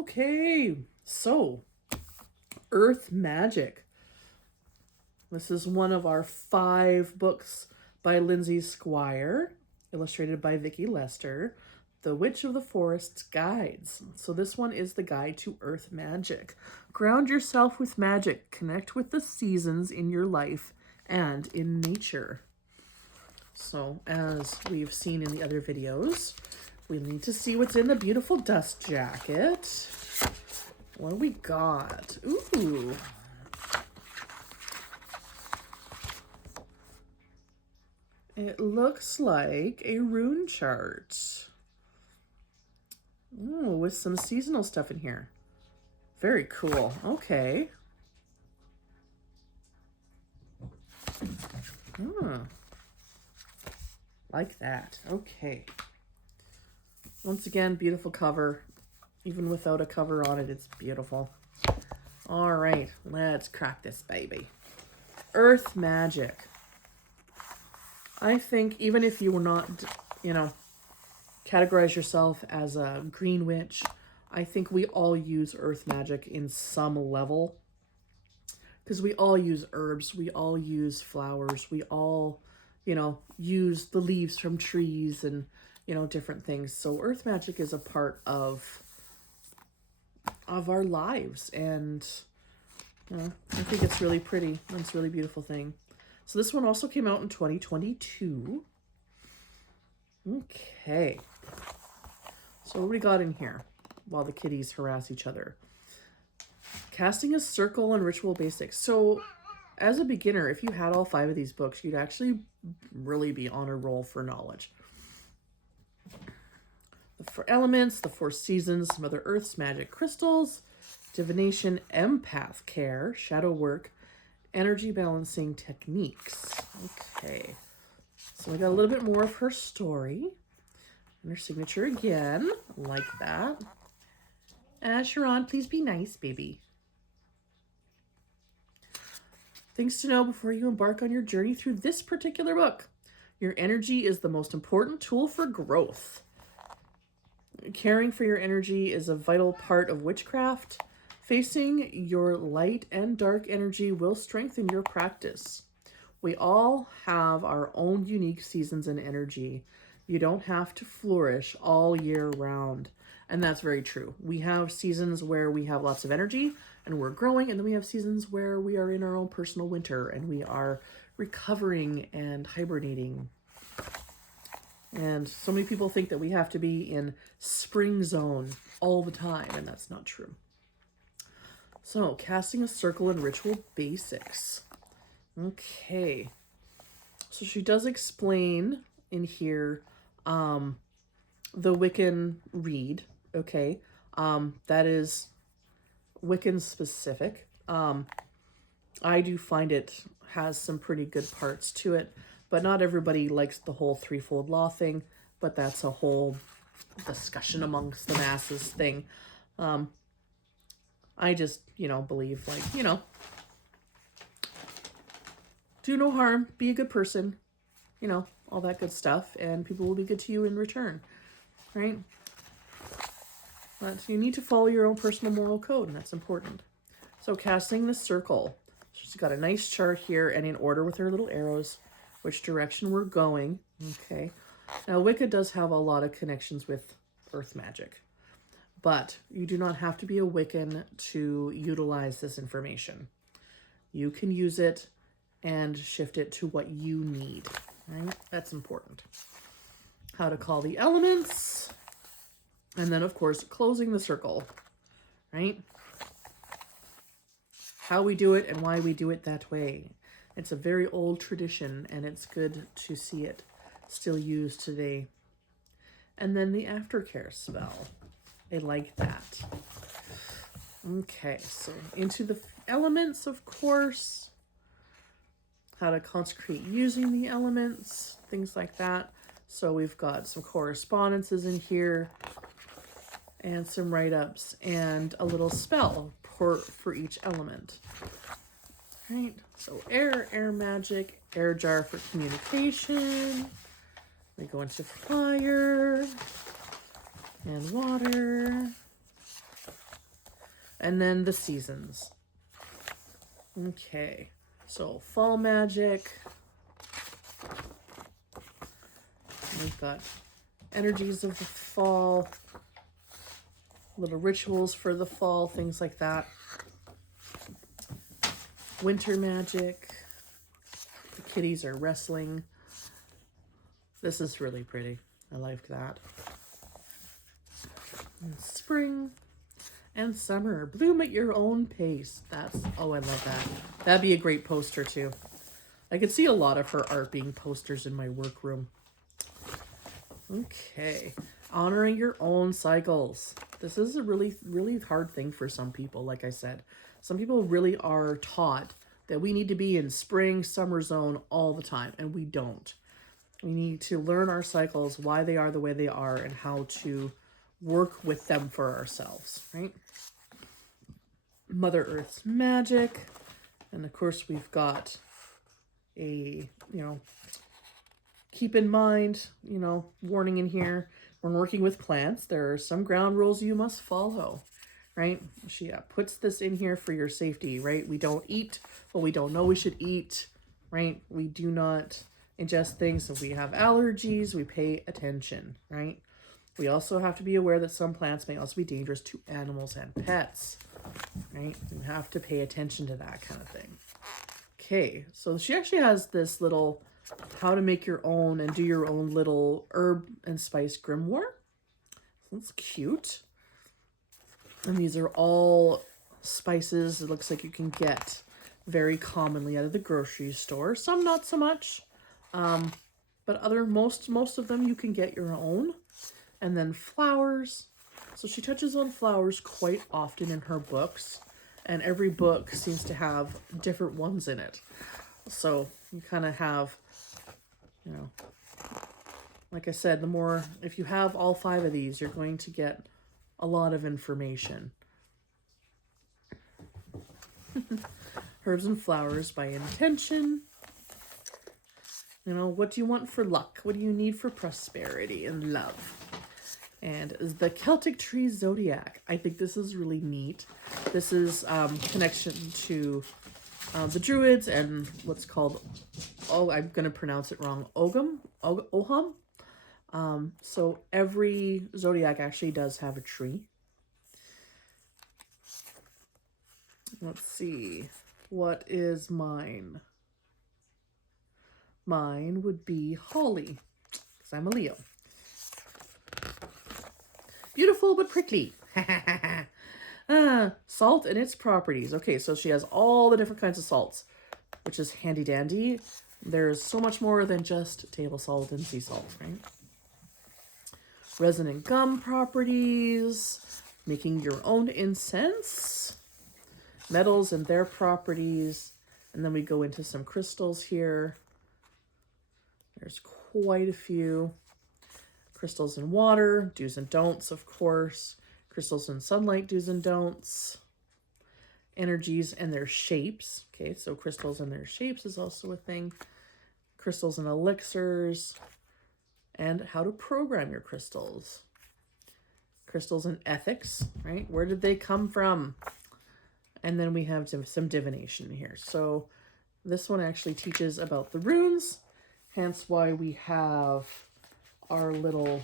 Okay, so Earth Magic. This is one of our 5 books by Lindsay Squire, illustrated by Viki Lester, The Witch of the Forest's Guides. So this one is the guide to Earth Magic. Ground yourself with magic. Connect with the seasons in your life and in nature. So as we've seen in the other videos, we need to see what's in the beautiful dust jacket. What do we got? Ooh. It looks like a rune chart. Ooh, with some seasonal stuff in here. Very cool. Okay. Like that. Okay. Once again, beautiful cover. Even without a cover on it, it's beautiful. All right, let's crack this baby. Earth Magic. I think even if you were not, categorize yourself as a green witch, I think we all use earth magic in some level. Because we all use herbs, we all use flowers, we all, use the leaves from trees and, different things. So earth magic is a part of our lives. And, I think it's really pretty. It's a really beautiful thing. So this one also came out in 2022. Okay. So what do we got in here while the kitties harass each other? Casting a circle and ritual basics. So as a beginner, if you had all 5 of these books, you'd actually really be on a roll for knowledge. The 4 elements, the 4 seasons, Mother Earth's magic crystals, divination, empath care, shadow work, energy balancing techniques. Okay. So we got a little bit more of her story. And her signature again, like that. Sharon, please be nice, baby. Things to know before you embark on your journey through this particular book. Your energy is the most important tool for growth. Caring for your energy is a vital part of witchcraft. Facing your light and dark energy will strengthen your practice. We all have our own unique seasons and energy. You don't have to flourish all year round. And that's very true. We have seasons where we have lots of energy and we're growing, and then we have seasons where we are in our own personal winter and we are recovering and hibernating. And so many people think that we have to be in spring zone all the time, and that's not true. So, casting a circle and ritual basics. Okay. So she does explain in here the Wiccan read. Okay. That is Wiccan specific. I do find it has some pretty good parts to it, but not everybody likes the whole threefold law thing, but that's a whole discussion amongst the masses thing. I just, believe, do no harm, be a good person, all that good stuff, and people will be good to you in return, right? But you need to follow your own personal moral code, and that's important. So casting the circle. She's got a nice chart here, and in order with her little arrows, which direction we're going. Okay. Now, Wicca does have a lot of connections with earth magic. But you do not have to be a Wiccan to utilize this information. You can use it and shift it to what you need, right? That's important. How to call the elements. And then, of course, closing the circle, right? How we do it and why we do it that way. It's a very old tradition, and it's good to see it still used today. And then the aftercare spell. I like that. Okay, so into the elements, of course. How to consecrate using the elements, things like that. So we've got some correspondences in here and some write-ups and a little spell for each element. Right, so air magic, air jar for communication. We go into fire and water And then the seasons. Okay, so fall magic. We've got energies of the fall, little rituals for the fall, things like that. Winter magic. The kitties are wrestling. This is really pretty. I like that. And spring and summer. Bloom at your own pace. Oh, I love that. That'd be a great poster too. I could see a lot of her art being posters in my workroom. Okay. Honoring your own cycles. This is a really, really hard thing for some people, like I said. Some people really are taught that we need to be in spring, summer zone all the time, and we don't. We need to learn our cycles, why they are the way they are, and how to work with them for ourselves, right? Mother Earth's magic. And of course, we've got a, keep in mind, warning in here. When working with plants, there are some ground rules you must follow, right? She puts this in here for your safety, right? We don't eat what we don't know we should eat, right? We do not ingest things. If we have allergies, we pay attention, right? We also have to be aware that some plants may also be dangerous to animals and pets, right? We have to pay attention to that kind of thing. Okay, so she actually has this little how to make your own and do your own little herb and spice grimoire. That's cute. And these are all spices it looks like you can get very commonly out of the grocery store. Some not so much. But most of them you can get your own. And then flowers. So she touches on flowers quite often in her books. And every book seems to have different ones in it. So you kind of have, like I said, if you have all 5 of these, you're going to get a lot of information. Herbs and flowers by intention. What do you want for luck? What do you need for prosperity and love? And the Celtic Tree Zodiac. I think this is really neat. This is connection to the Druids and what's called, I'm going to pronounce it wrong, Oham. So every Zodiac actually does have a tree. Let's see. What is mine? Mine would be Holly, because I'm a Leo. Beautiful but prickly. Salt and its properties. Okay, so she has all the different kinds of salts, which is handy dandy. There's so much more than just table salt and sea salt, right? Resin and gum properties. Making your own incense. Metals and their properties. And then we go into some crystals here. There's quite a few. Crystals in water, do's and don'ts, of course. Crystals in sunlight, do's and don'ts. Energies and their shapes. Okay, so crystals and their shapes is also a thing. Crystals and elixirs. And how to program your crystals. Crystals and ethics, right? Where did they come from? And then we have some divination here. So this one actually teaches about the runes. Hence why we have our little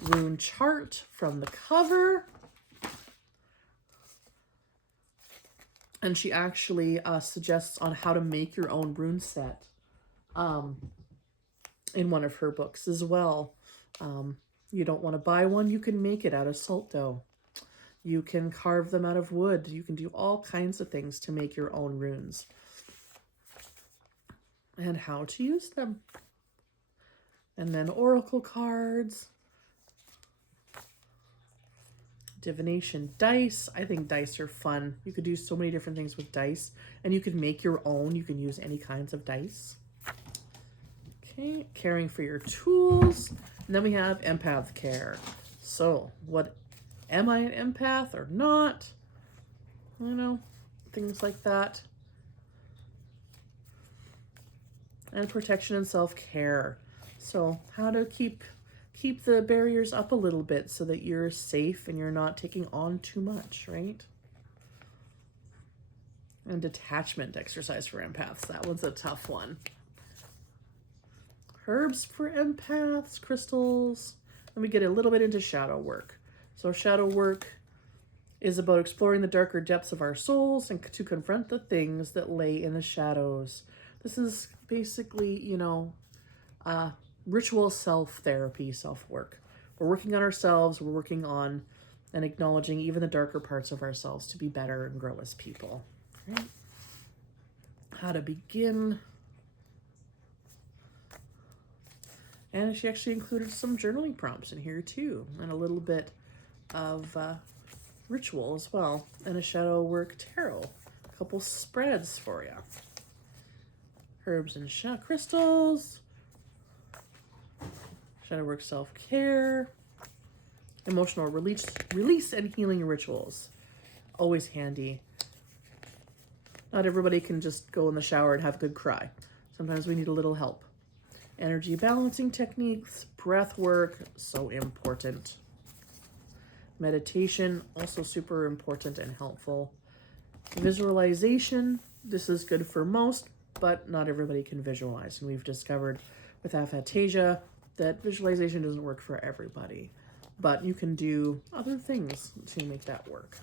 rune chart from the cover. And she actually suggests on how to make your own rune set in one of her books as well. You don't want to buy one, you can make it out of salt dough. You can carve them out of wood. You can do all kinds of things to make your own runes. And how to use them. And then oracle cards. Divination dice. I think dice are fun. You could do so many different things with dice. And you could make your own. You can use any kinds of dice. Okay, caring for your tools. And then we have empath care. So, am I an empath or not? Things like that. And protection and self-care. So how to keep the barriers up a little bit so that you're safe and you're not taking on too much, right? And detachment exercise for empaths. That one's a tough one. Herbs for empaths, crystals. Then we get a little bit into shadow work. So shadow work is about exploring the darker depths of our souls and to confront the things that lay in the shadows. This is basically, you know, ritual self-therapy, self-work. We're working on ourselves. We're working on and acknowledging even the darker parts of ourselves to be better and grow as people. Right? How to begin. And she actually included some journaling prompts in here too, and a little bit of ritual as well, and a shadow work tarot. A couple spreads for you. Herbs and crystals. Shadow work self-care. Emotional release and healing rituals. Always handy. Not everybody can just go in the shower and have a good cry. Sometimes we need a little help. Energy balancing techniques, breath work, so important. Meditation, also super important and helpful. Visualization, this is good for most, but not everybody can visualize. And we've discovered with aphantasia that visualization doesn't work for everybody. But you can do other things to make that work.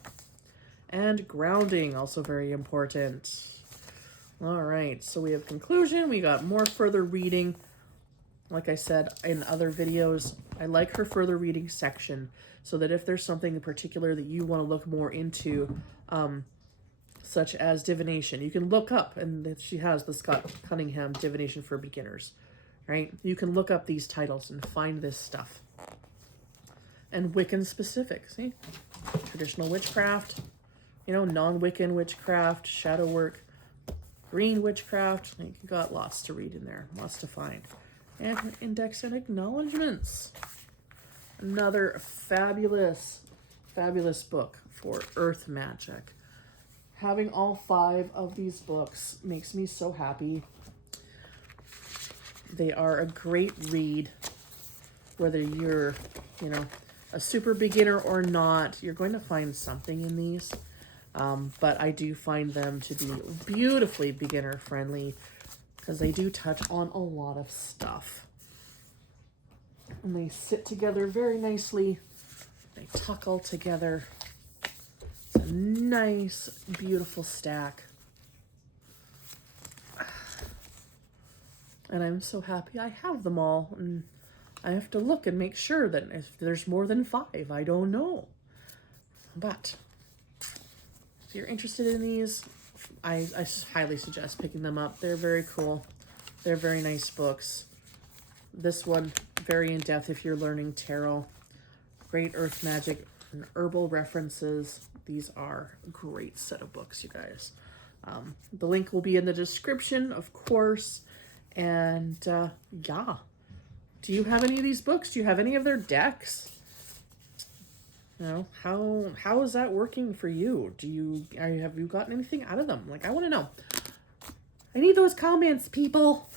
And grounding, also very important. All right, so we have conclusion. We got more further reading. Like I said in other videos, I like her further reading section so that if there's something in particular that you want to look more into, such as divination, you can look up, and she has the Scott Cunningham Divination for Beginners, right? You can look up these titles and find this stuff. And Wiccan specific, see? Traditional witchcraft, you know, non-Wiccan witchcraft, shadow work, green witchcraft. You got lots to read in there, lots to find. And index and acknowledgements. Another fabulous, fabulous book for earth magic. Having all 5 of these books makes me so happy. They are a great read, whether you're, you know, a super beginner or not. You're going to find something in these, but I do find them to be beautifully beginner friendly because they do touch on a lot of stuff. And they sit together very nicely. They tuck all together. It's a nice, beautiful stack. And I'm so happy I have them all. And I have to look and make sure that if there's more than 5, I don't know. But if you're interested in these, I highly suggest picking them up. They're very cool. They're very nice books. This one, very in-depth if you're learning tarot. Great earth magic and herbal references. These are a great set of books, you guys. The link will be in the description, of course. And yeah. Do you have any of these books? Do you have any of their decks? You know, how is that working for you? Have you gotten anything out of them? Like, I want to know. I need those comments, people.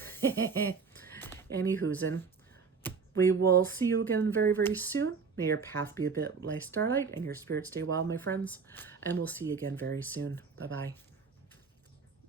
Anywhoozin', we will see you again very, very soon. May your path be a bit like starlight and your spirit stay wild, my friends. And we'll see you again very soon. Bye-bye.